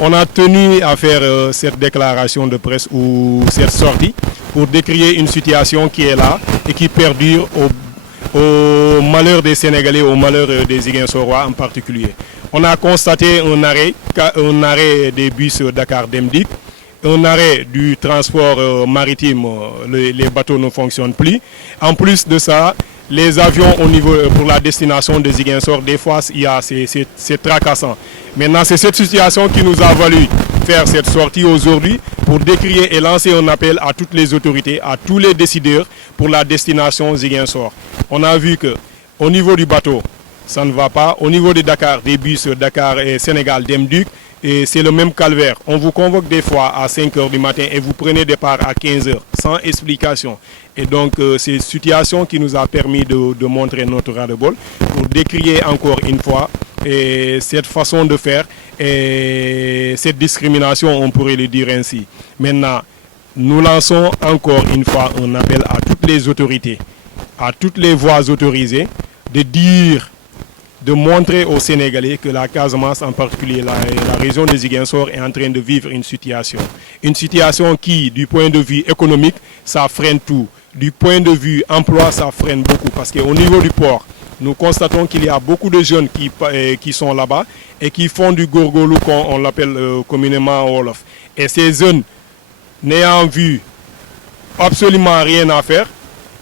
on a tenu à faire cette déclaration de presse ou cette sortie pour décrier une situation qui est là et qui perdure au malheur des Sénégalais, au malheur des Ziguinchorois en particulier. On a constaté un arrêt des bus Dakar-Demdik, un arrêt du transport maritime, les bateaux ne fonctionnent plus. En plus de ça, les avions pour la destination de Ziguinchor, des fois c'est tracassant. Maintenant, c'est cette situation qui nous a valu faire cette sortie aujourd'hui pour décrier et lancer un appel à toutes les autorités, à tous les décideurs pour la destination Ziguinchor. On a vu qu'au niveau du bateau, ça ne va pas. Au niveau de Dakar, des bus Dakar et Sénégal Demdik, et c'est le même calvaire. On vous convoque des fois à 5 h du matin et vous prenez départ à 15 h sans explication. Et donc, c'est une situation qui nous a permis de montrer notre ras-le-bol pour décrier encore une fois cette façon de faire et cette discrimination, on pourrait le dire ainsi. Maintenant, nous lançons encore une fois un appel à toutes les autorités, à toutes les voies autorisées, de montrer aux Sénégalais que la Casamance, en particulier la région de Ziguinchor, est en train de vivre une situation. Une situation qui, du point de vue économique, ça freine tout. Du point de vue emploi, ça freine beaucoup. Parce qu'au niveau du port, nous constatons qu'il y a beaucoup de jeunes qui sont là-bas et qui font du gorgolou, comme on l'appelle communément en Wolof. Et ces jeunes, n'ayant vu absolument rien à faire,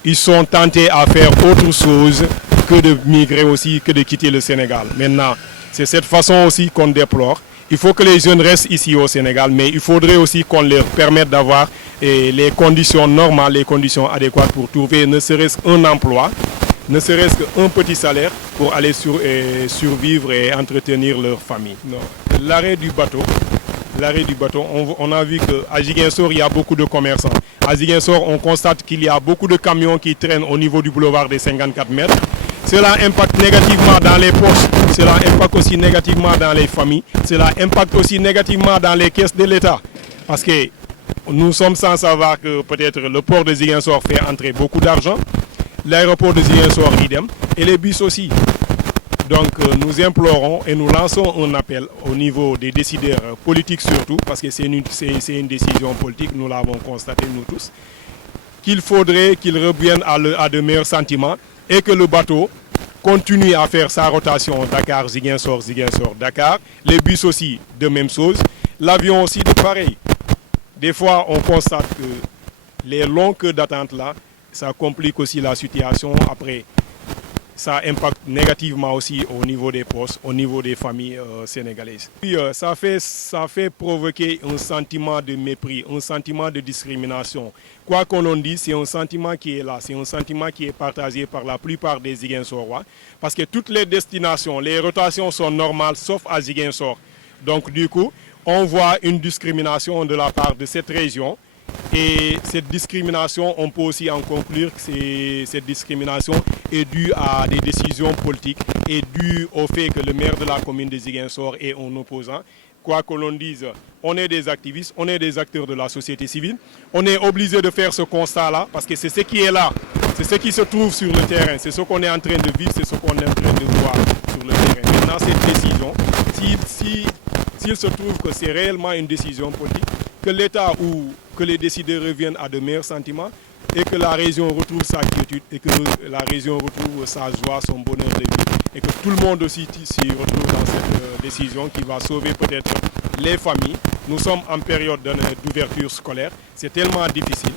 ils sont tentés à faire autre chose que de migrer aussi, que de quitter le Sénégal. Maintenant, c'est cette façon aussi qu'on déplore. Il faut que les jeunes restent ici au Sénégal, mais il faudrait aussi qu'on leur permette d'avoir les conditions normales, les conditions adéquates pour trouver ne serait-ce qu'un emploi, ne serait-ce qu'un petit salaire pour aller survivre et entretenir leur famille. L'arrêt du bateau, on a vu qu'à Ziguinchor, il y a beaucoup de commerçants. À Ziguinchor, on constate qu'il y a beaucoup de camions qui traînent au niveau du boulevard des 54 mètres. Cela impacte négativement dans les poches, cela impacte aussi négativement dans les familles, cela impacte aussi négativement dans les caisses de l'État. Parce que nous sommes sans savoir que peut-être le port de Ziguinchor fait entrer beaucoup d'argent, l'aéroport de Ziguinchor idem, et les bus aussi. Donc nous implorons et nous lançons un appel au niveau des décideurs politiques surtout, parce que c'est une décision politique, nous l'avons constaté nous tous, qu'il faudrait qu'ils reviennent à de meilleurs sentiments et que le bateau continue à faire sa rotation Dakar-Ziguinchor, Ziguinchor-Dakar. Les bus aussi de même chose, l'avion aussi de pareil. Des fois on constate que les longues queues d'attente là, ça complique aussi la situation après. Ça impacte négativement aussi au niveau des postes, au niveau des familles sénégalaises. Puis, ça fait provoquer un sentiment de mépris, un sentiment de discrimination. Quoi qu'on en dise, c'est un sentiment qui est là, c'est un sentiment qui est partagé par la plupart des Ziguinchorois. Parce que toutes les destinations, les rotations sont normales, sauf à Ziguinchor. Donc du coup, on voit une discrimination de la part de cette région. Et cette discrimination, on peut aussi en conclure que cette discrimination est due à des décisions politiques et due au fait que le maire de la commune de Ziguinchor est un opposant. Quoi que l'on dise, on est des activistes, on est des acteurs de la société civile. On est obligé de faire ce constat-là parce que c'est ce qui est là, c'est ce qui se trouve sur le terrain, c'est ce qu'on est en train de vivre, c'est ce qu'on est en train de voir sur le terrain. Maintenant, cette décision, s'il se trouve que c'est réellement une décision politique, que l'État ou que les décideurs reviennent à de meilleurs sentiments et que la région retrouve sa quiétude et que la région retrouve sa joie, son bonheur de vie et que tout le monde aussi s'y retrouve dans cette décision qui va sauver peut-être les familles. Nous sommes en période d'ouverture scolaire, c'est tellement difficile,